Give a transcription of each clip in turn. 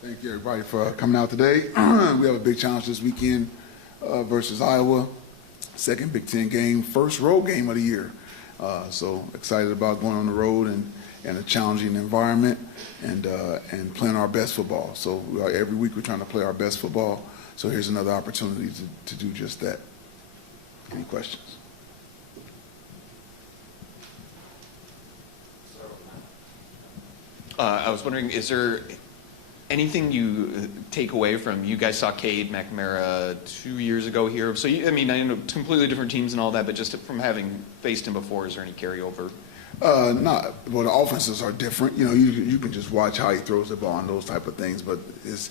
Thank you, everybody, for coming out today. We have a big challenge this weekend versus Iowa. Second Big Ten game, first road game of the year. So excited about going on the road and a challenging environment and playing our best football. So every week we're trying to play our best football. So here's another opportunity to do just that. Any questions? I was wondering, is there anything you take away from, you guys saw Cade McNamara 2 years ago here, so I know completely different teams and all that, but just from having faced him before, is there any carryover? Not. Well, the offenses are different. You can just watch how he throws the ball and those type of things, but it's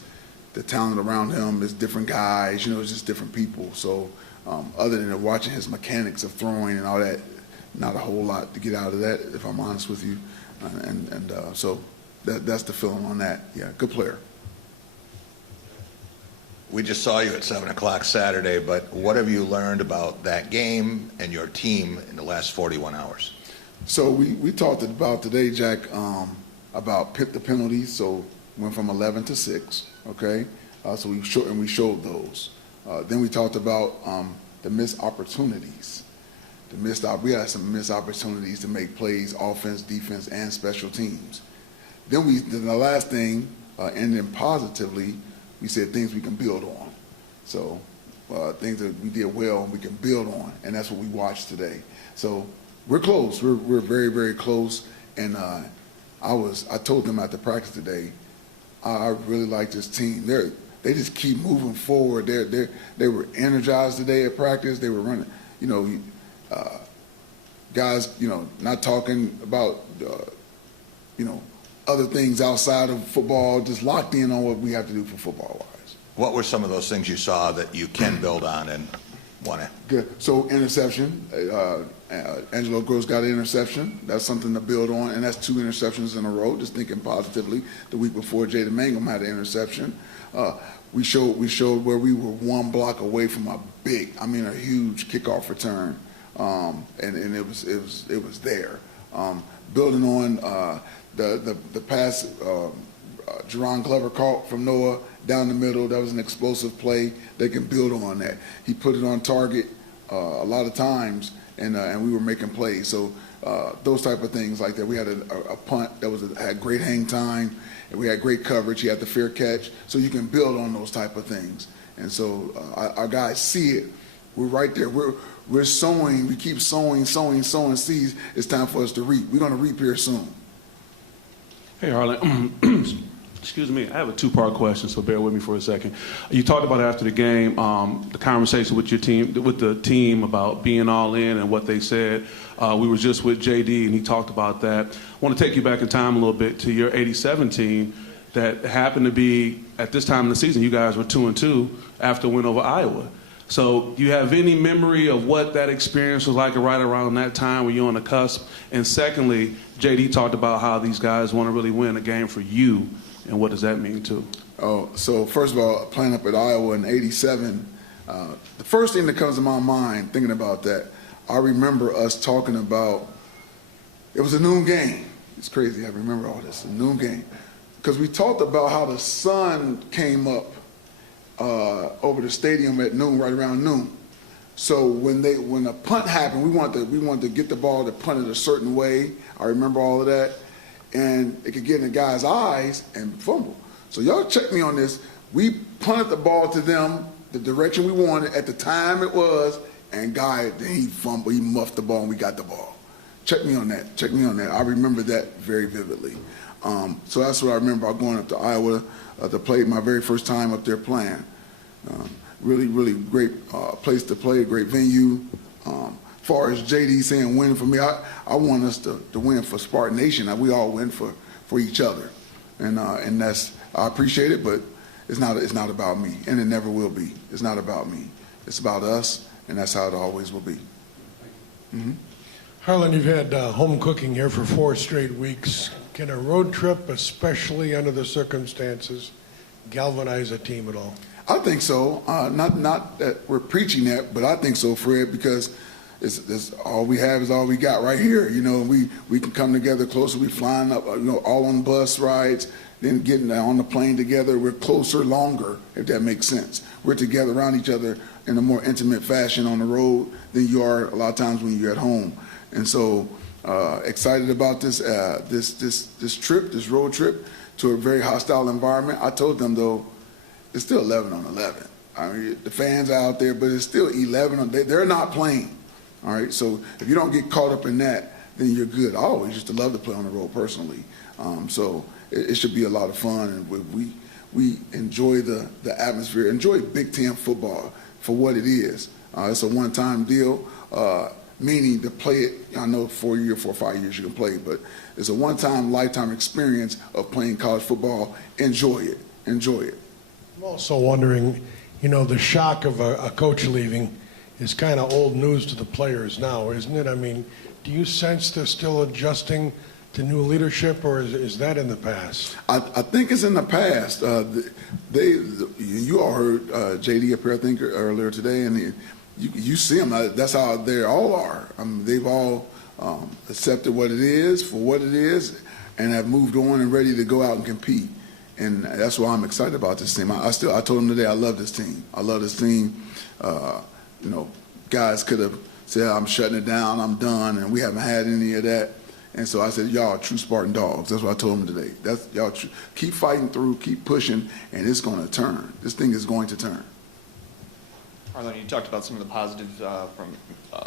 the talent around him is different guys. It's just different people. So other than watching his mechanics of throwing and all that, not a whole lot to get out of that, if I'm honest with you. So that's the feeling on that. Yeah, good player. We just saw you at 7 o'clock Saturday, but what have you learned about that game and your team in the last 41 hours? So we talked about today, Jack, about the penalties. So went from 11 to 6, okay? So we showed those. Then we talked about the missed opportunities. We had some missed opportunities to make plays, offense, defense, and special teams. Then the last thing, ending positively, we said things we can build on. So things that we did well and we can build on, and that's what we watched today. So we're close. We're very, very close. And I told them after practice today, I really like this team. They just keep moving forward. They were energized today at practice. They were running, guys, not talking about, other things outside of football, just locked in on what we have to do for football-wise. What were some of those things you saw that you can build on and want to? Good. So interception. Angelo Gross got an interception. That's something to build on, and that's 2 interceptions in a row. Just thinking positively. The week before, Jaden Mangum had an interception. We showed where we were 1 block away from a huge kickoff return, and it was there. Building on the pass Jerron Glover caught from Noah down the middle, that was an explosive play. They can build on that. He put it on target a lot of times, and we were making plays. So those type of things like that. We had a punt that had great hang time, and we had great coverage. He had the fair catch. So you can build on those type of things. And so our guys see it. We're right there. We're sowing. We keep sowing seeds. It's time for us to reap. We're going to reap here soon. Hey, Harlan. Excuse me. I have a 2-part question, so bear with me for a second. You talked about after the game, the conversation with the team about being all in and what they said. We were just with JD, and he talked about that. I want to take you back in time a little bit to your '87 team that happened to be, at this time in the season, you guys were 2-2 after a win over Iowa. So do you have any memory of what that experience was like right around that time when you're on the cusp? And secondly, JD talked about how these guys want to really win a game for you, and what does that mean too? Oh, so first of all, playing up at Iowa in '87, the first thing that comes to my mind thinking about that, I remember us talking about, it was a noon game. It's crazy, I remember all this, a noon game. Because we talked about how the sun came up over the stadium at noon, right around noon. So when the punt happened, we wanted to get the ball to punt it a certain way. I remember all of that, and it could get in the guy's eyes and fumble. So y'all check me on this. We punted the ball to them the direction we wanted at the time it was, and he fumbled, he muffed the ball, and we got the ball. Check me on that. Check me on that. I remember that very vividly. So that's what I remember about going up to Iowa to play my very first time up there playing. Really, really great place to play, great venue. As far as JD saying win for me, I want us to win for Spartan Nation. We all win for each other, and that's, I appreciate it, but it's not about me, and it never will be. It's not about me. It's about us, and that's how it always will be. Mm-hmm. Harlan, you've had home cooking here for 4 straight weeks. Can a road trip, especially under the circumstances, galvanize a team at all? I think so. Not that we're preaching that, but I think so, Fred, because it's all we have is all we got right here. You know, we can come together closer. We flying up, you know, all on bus rides, then getting on the plane together. We're closer longer, if that makes sense. We're together around each other in a more intimate fashion on the road than you are a lot of times when you're at home. And so excited about this trip, this road trip to a very hostile environment. I told them, though, it's still 11 on 11. I mean, the fans are out there, but it's still 11 on, they're not playing. All right, so if you don't get caught up in that, then you're good. I always used to love to play on the road personally. So it should be a lot of fun, and we enjoy the atmosphere, enjoy Big Ten football for what it is. It's a one-time deal, meaning to play it, I know 4 or 5 years you can play, but it's a one-time, lifetime experience of playing college football. Enjoy it. Enjoy it. I'm also wondering, you know, the shock of a coach leaving is kind of old news to the players now, isn't it? I mean, do you sense they're still adjusting to new leadership, or is that in the past? I think it's in the past. You all heard JD up here, I think, earlier today, and you see them. That's how they all are. I mean, they've all accepted what it is for what it is, and have moved on and ready to go out and compete. And that's why I'm excited about this team. I told them today I love this team. I love this team. You know, guys could have said, I'm shutting it down, I'm done, and we haven't had any of that. And so I said, y'all are true Spartan dogs. That's what I told them today. That's y'all keep fighting through, keep pushing, and it's going to turn. This thing is going to turn. Harlan, you talked about some of the positives from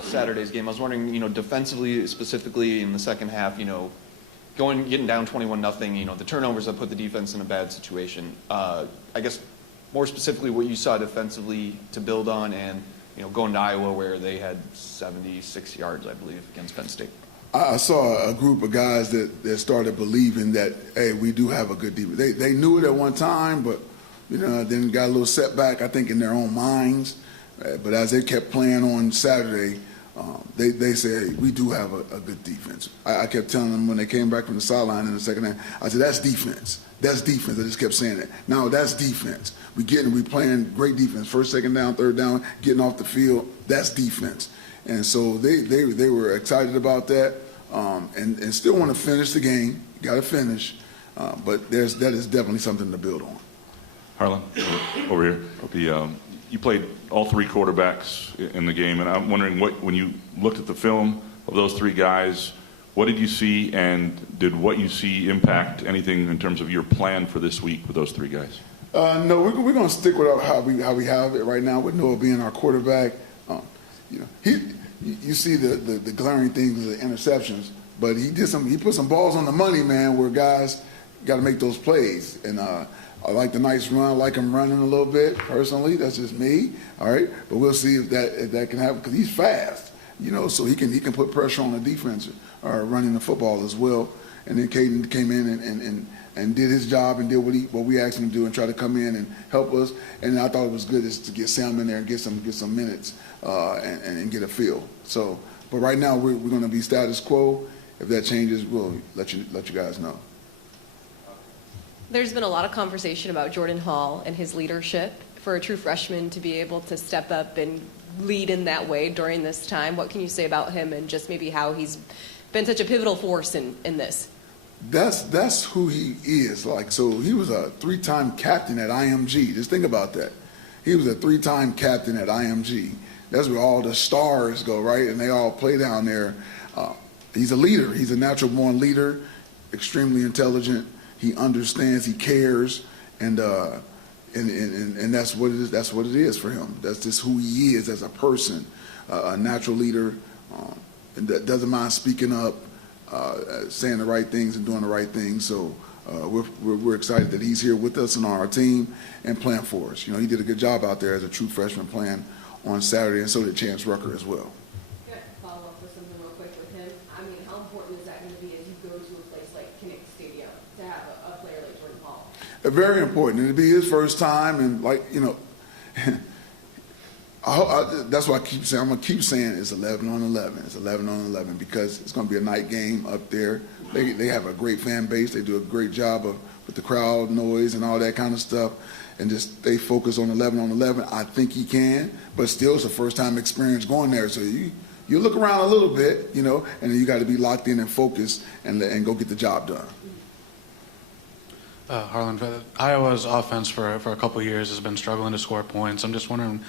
Saturday's game. I was wondering, you know, defensively, specifically in the second half, you know, getting down 21-0, you know, the turnovers that put the defense in a bad situation. I guess more specifically what you saw defensively to build on, and, you know, going to Iowa where they had 76 yards, I believe, against Penn State. I saw a group of guys that started believing that, hey, we do have a good defense. They knew it at one time, but, you know, then got a little setback, I think, in their own minds. But as they kept playing on Saturday, they said, hey, we do have a good defense. I kept telling them when they came back from the sideline in the second half, I said, that's defense. That's defense. I just kept saying that. No, that's defense. We playing great defense. First, second down, third down, getting off the field. That's defense. And so they were excited about that, and still want to finish the game. Got to finish, but that is definitely something to build on. Harlan, over here. You played all three quarterbacks in the game, and I'm wondering when you looked at the film of those three guys, what did you see, and did what you see impact anything in terms of your plan for this week with those three guys? No, we're going to stick with how we have it right now with Noah being our quarterback. You know, you see the glaring things with the interceptions, but he put some balls on the money, man, where guys got to make those plays. And I like the nice run. I like him running a little bit personally. That's just me. All right, but we'll see if that can happen because he's fast. You know, so he can put pressure on the defense running the football as well. And then Caden came in and did his job and did what we asked him to do and try to come in and help us. And I thought it was good to get Sam in there and get some minutes and get a feel. So, but right now we're going to be status quo. If that changes, we'll let you guys know. There's been a lot of conversation about Jordan Hall and his leadership. For a true freshman to be able to step up and lead in that way during this time, what can you say about him and just maybe how he's been such a pivotal force in this? That's who he is. Like, so he was a 3-time captain at IMG. Just think about that. He was a 3-time captain at IMG. That's where all the stars go, right? And they all play down there. He's a leader. He's a natural-born leader, extremely intelligent. He understands. He cares, and that's what it is. That's what it is for him. That's just who he is as a person, a natural leader, and that doesn't mind speaking up, saying the right things and doing the right things. So we're excited that he's here with us and on our team and playing for us. You know, he did a good job out there as a true freshman playing on Saturday, and so did Chance Rucker as well. Can I follow up with something real quick with him? I mean, how important is that going to be as you go to a place like Kinnick Stadium to have a player like Jordan Hall? Very important. It'll be his first time, and like, you know, that's why I keep saying, I'm going to keep saying it's 11 on 11. It's 11 on 11 because it's going to be a night game up there. They have a great fan base. They do a great job with the crowd noise and all that kind of stuff, and just stay focused on 11 on 11. I think he can, but still it's a first-time experience going there, so you You look around a little bit, and then you got to be locked in and focused and go get the job done. Harlan, Iowa's offense for a couple of years has been struggling to score points. I'm just wondering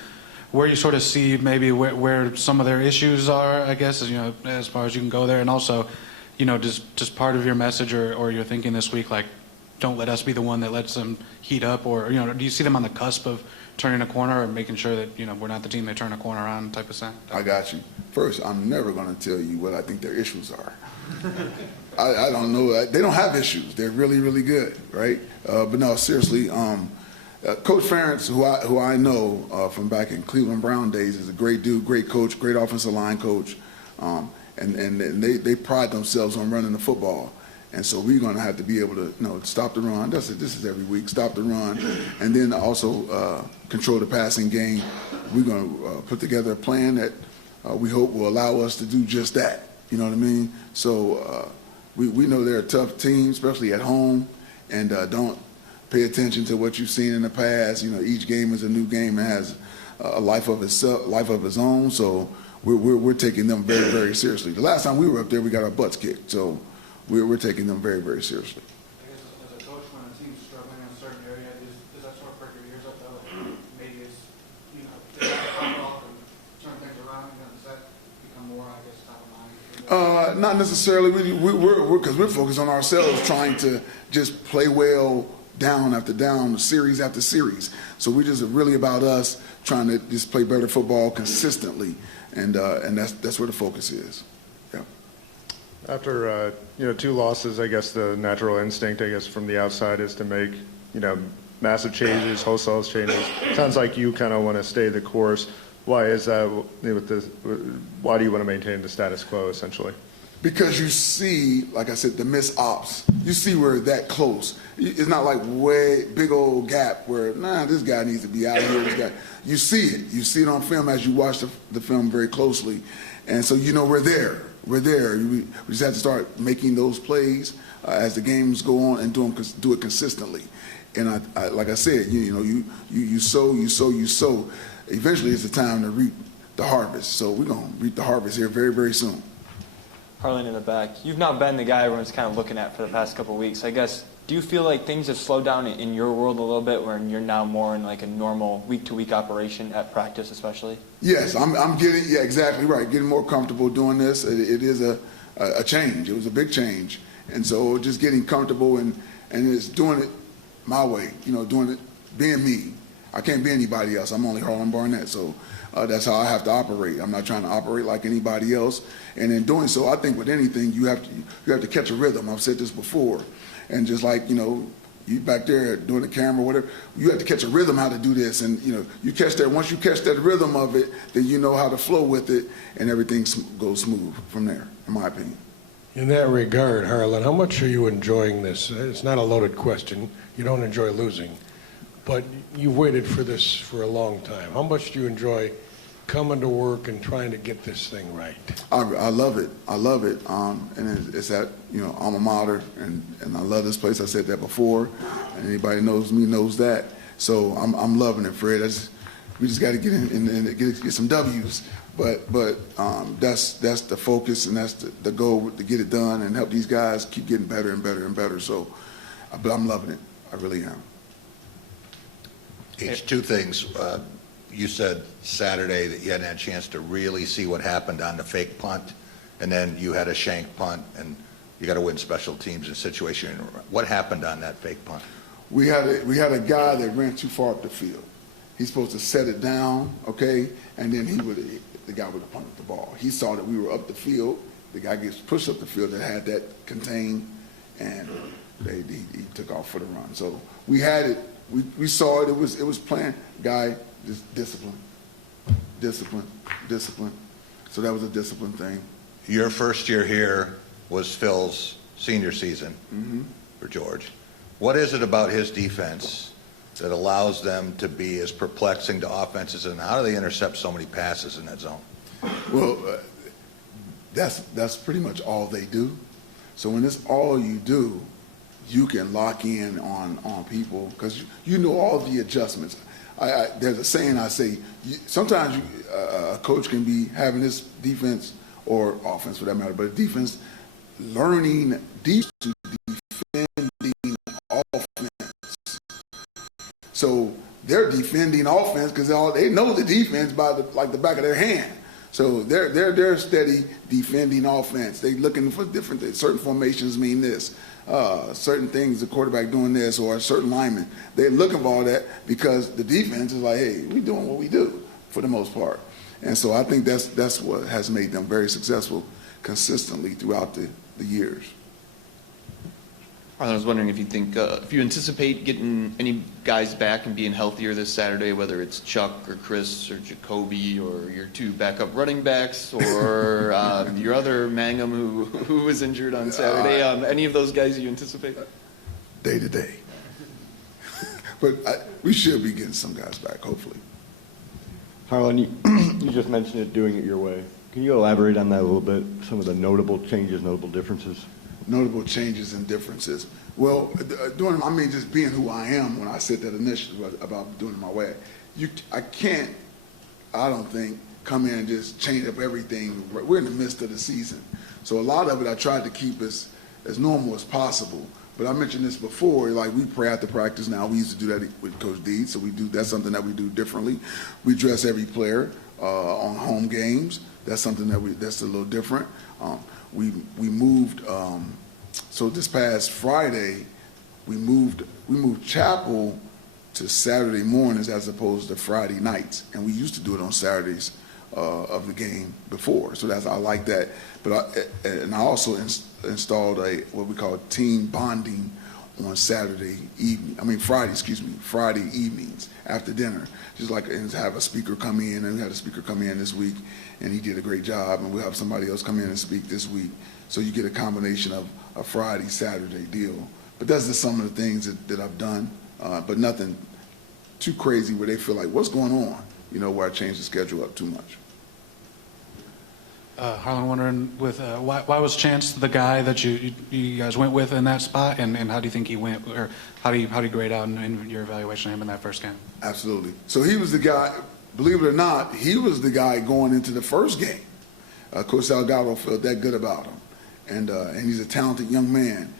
where you sort of see maybe where some of their issues are, I guess, as far as you can go there. And also, just part of your message or your thinking this week, like, don't let us be the one that lets them heat up, or, do you see them on the cusp of turning a corner or making sure that, we're not the team they turn a corner on type of thing? I got you. First, I'm never going to tell you what I think their issues are. I don't know. They don't have issues. They're really, really good, right? But no, seriously, Coach Ferentz, who I know from back in Cleveland Brown days, is a great dude, great coach, great offensive line coach, and they pride themselves on running the football. And so we're going to have to be able to, stop the run. This is every week, stop the run, and then also control the passing game. We're going to put together a plan that we hope will allow us to do just that. You know what I mean? So we know they're a tough team, especially at home, and don't pay attention to what you've seen in the past. Each game is a new game and has a life of its own. So we're taking them very, very seriously. The last time we were up there, we got our butts kicked. So we're taking them very, very seriously. I guess as a coach, when a team's struggling in a certain area, does that sort of perk your ears up, though? Like maybe it's, they got to come off and turn things around. Does that become more, I guess, top of mind? Not necessarily. Because we're focused on ourselves, trying to just play well down after down, series after series. So we're just really about us trying to just play better football consistently, and that's where the focus is. Yeah. After 2 losses, I guess the natural instinct, from the outside is to make massive changes, wholesale changes. Sounds like you kind of want to stay the course. Why is that? Why do you want to maintain the status quo essentially? Because you see, like I said, the missed ops. You see we're that close. It's not like big old gap where, this guy needs to be out of here. This guy. You see it. You see it on film as you watch the film very closely. And so we're there. We're there. We just have to start making those plays as the games go on and do it consistently. And I like I said, you sow. Eventually, it's the time to reap the harvest. So we're going to reap the harvest here very, very soon. Harlan in the back, you've not been the guy everyone's kind of looking at for the past couple of weeks. I guess, do you feel like things have slowed down in your world a little bit, where you're now more in like a normal week-to-week operation at practice, especially? Yes, I'm getting, exactly right, getting more comfortable doing this. It is a change. It was a big change. And so just getting comfortable and it's doing it my way, doing it, being me. I can't be anybody else. I'm only Harlan Barnett, so that's how I have to operate. I'm not trying to operate like anybody else. And in doing so, I think with anything, you have to catch a rhythm. I've said this before. And just like, you back there doing the camera, whatever, you have to catch a rhythm how to do this. And, you catch that. Once you catch that rhythm of it, then you know how to flow with it, and everything goes smooth from there, in my opinion. In that regard, Harlan, how much are you enjoying this? It's not a loaded question. You don't enjoy losing. But you've waited for this for a long time. How much do you enjoy coming to work and trying to get this thing right? I love it. I love it. And it's at, alma mater, and I love this place. I said that before, and anybody knows me knows that. So I'm loving it, Fred. We just got to get in and get some W's. But that's the focus, and that's the goal, to get it done and help these guys keep getting better and better and better. So, but I'm loving it. I really am. H, 2 things. You said Saturday that you hadn't had a chance to really see what happened on the fake punt, and then you had a shank punt, and you got to win special teams in situation. What happened on that fake punt? We had a guy that ran too far up the field. He's supposed to set it down, okay, and then the guy would have punted the ball. He saw that we were up the field. The guy gets pushed up the field that had that contained, and he took off for the run. So we had it. We saw it. It was planned. Guy, just discipline. So that was a discipline thing. Your first year here was Phil's senior season for George. What is it about his defense that allows them to be as perplexing to offenses, and how do they intercept so many passes in that zone? Well, that's pretty much all they do. So when it's all you do, you can lock in on people because you know all the adjustments. there's a saying I say, sometimes a coach can be having this defense or offense for that matter, but defense learning defense to defending offense. So they're defending offense because they know the defense by the back of their hand. So they're steady defending offense. They looking for different things. Certain formations mean this. Certain things, the quarterback doing this, or a certain lineman. They're looking for all that because the defense is like, hey, we doing what we do for the most part. And so I think that's what has made them very successful consistently throughout the years. I was wondering if you think, if you anticipate getting any guys back and being healthier this Saturday, whether it's Chuck or Chris or Jacoby or your two backup running backs or your other Mangum who was injured on Saturday. Any of those guys you anticipate? Day to day. But we should be getting some guys back, hopefully. Harlan, you just mentioned it, doing it your way. Can you elaborate on that a little bit? Some of the notable changes, notable differences? Notable changes and differences. Well, just being who I am when I said that initially about doing it my way. I can't, I don't think, come in and just change up everything. We're in the midst of the season. So a lot of it I tried to keep as normal as possible. But I mentioned this before, like we pray after practice now. We used to do that with Coach Deed, so that's something that we do differently. We dress every player on home games. That's something that's a little different. We moved. So this past Friday, we moved chapel to Saturday mornings as opposed to Friday nights, and we used to do it on Saturdays of the game before. So I like that. But I also installed what we call team bonding on Friday evenings after dinner. Just like and have a speaker come in, and we had a speaker come in this week, and he did a great job, and we'll have somebody else come in and speak this week. So you get a combination of a Friday, Saturday deal. But that's just some of the things that I've done, but nothing too crazy where they feel like, what's going on? Where I changed the schedule up too much. Harlan, wondering why was Chance the guy that you guys went with in that spot, and how do you think he went, or how do you grade out in your evaluation of him in that first game? Absolutely. So he was the guy. Believe it or not, he was the guy going into the first game. Coach Salgado felt that good about him, and he's a talented young man.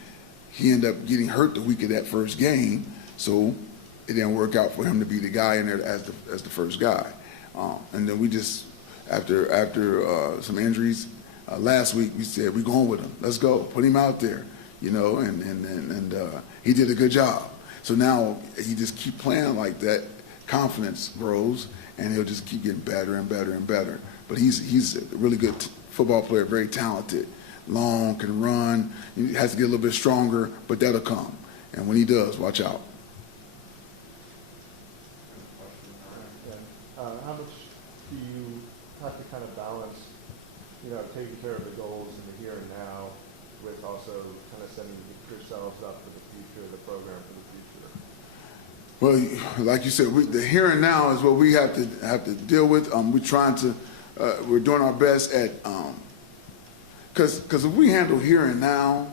He ended up getting hurt the week of that first game, so it didn't work out for him to be the guy in there as the first guy. And then we just. After some injuries last week, we said we're going with him. Let's go, put him out there, and he did a good job. So now he just keep playing like that. Confidence grows, and he'll just keep getting better and better and better. But he's a really good football player, very talented, long, can run. He has to get a little bit stronger, but that'll come. And when he does, watch out. How much do you have to kind of balance, taking care of the goals in the here and now with also kind of setting yourselves up for the future, the program for the future? Well, like you said, the here and now is what we have to deal with. We're doing our best at, because if we handle here and now,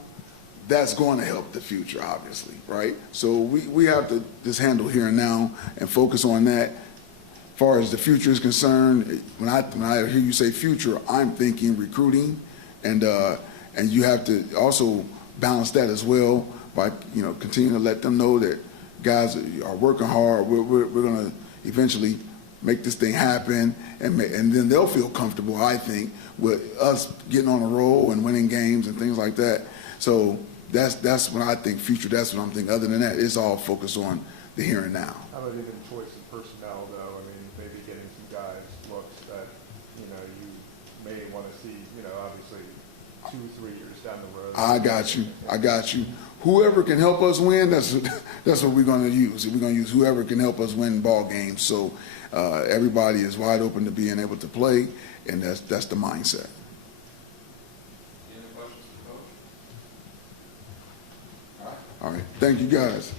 that's going to help the future, obviously, right? So we have to just handle here and now and focus on that. As far as the future is concerned, when I hear you say future, I'm thinking recruiting, and you have to also balance that as well by continuing to let them know that guys are working hard. We're going to eventually make this thing happen, and then they'll feel comfortable, I think, with us getting on a roll and winning games and things like that. So that's when I think future. That's what I'm thinking. Other than that, it's all focused on the here and now. How about even choice of personnel, though? I mean, maybe getting some guys looks that you may want to see. Obviously, 2-3 years down the road. I got you. Whoever can help us win, that's what we're going to use. We're going to use whoever can help us win ball games. So everybody is wide open to being able to play, and that's the mindset. Any other questions for Coach? All right. Thank you, guys.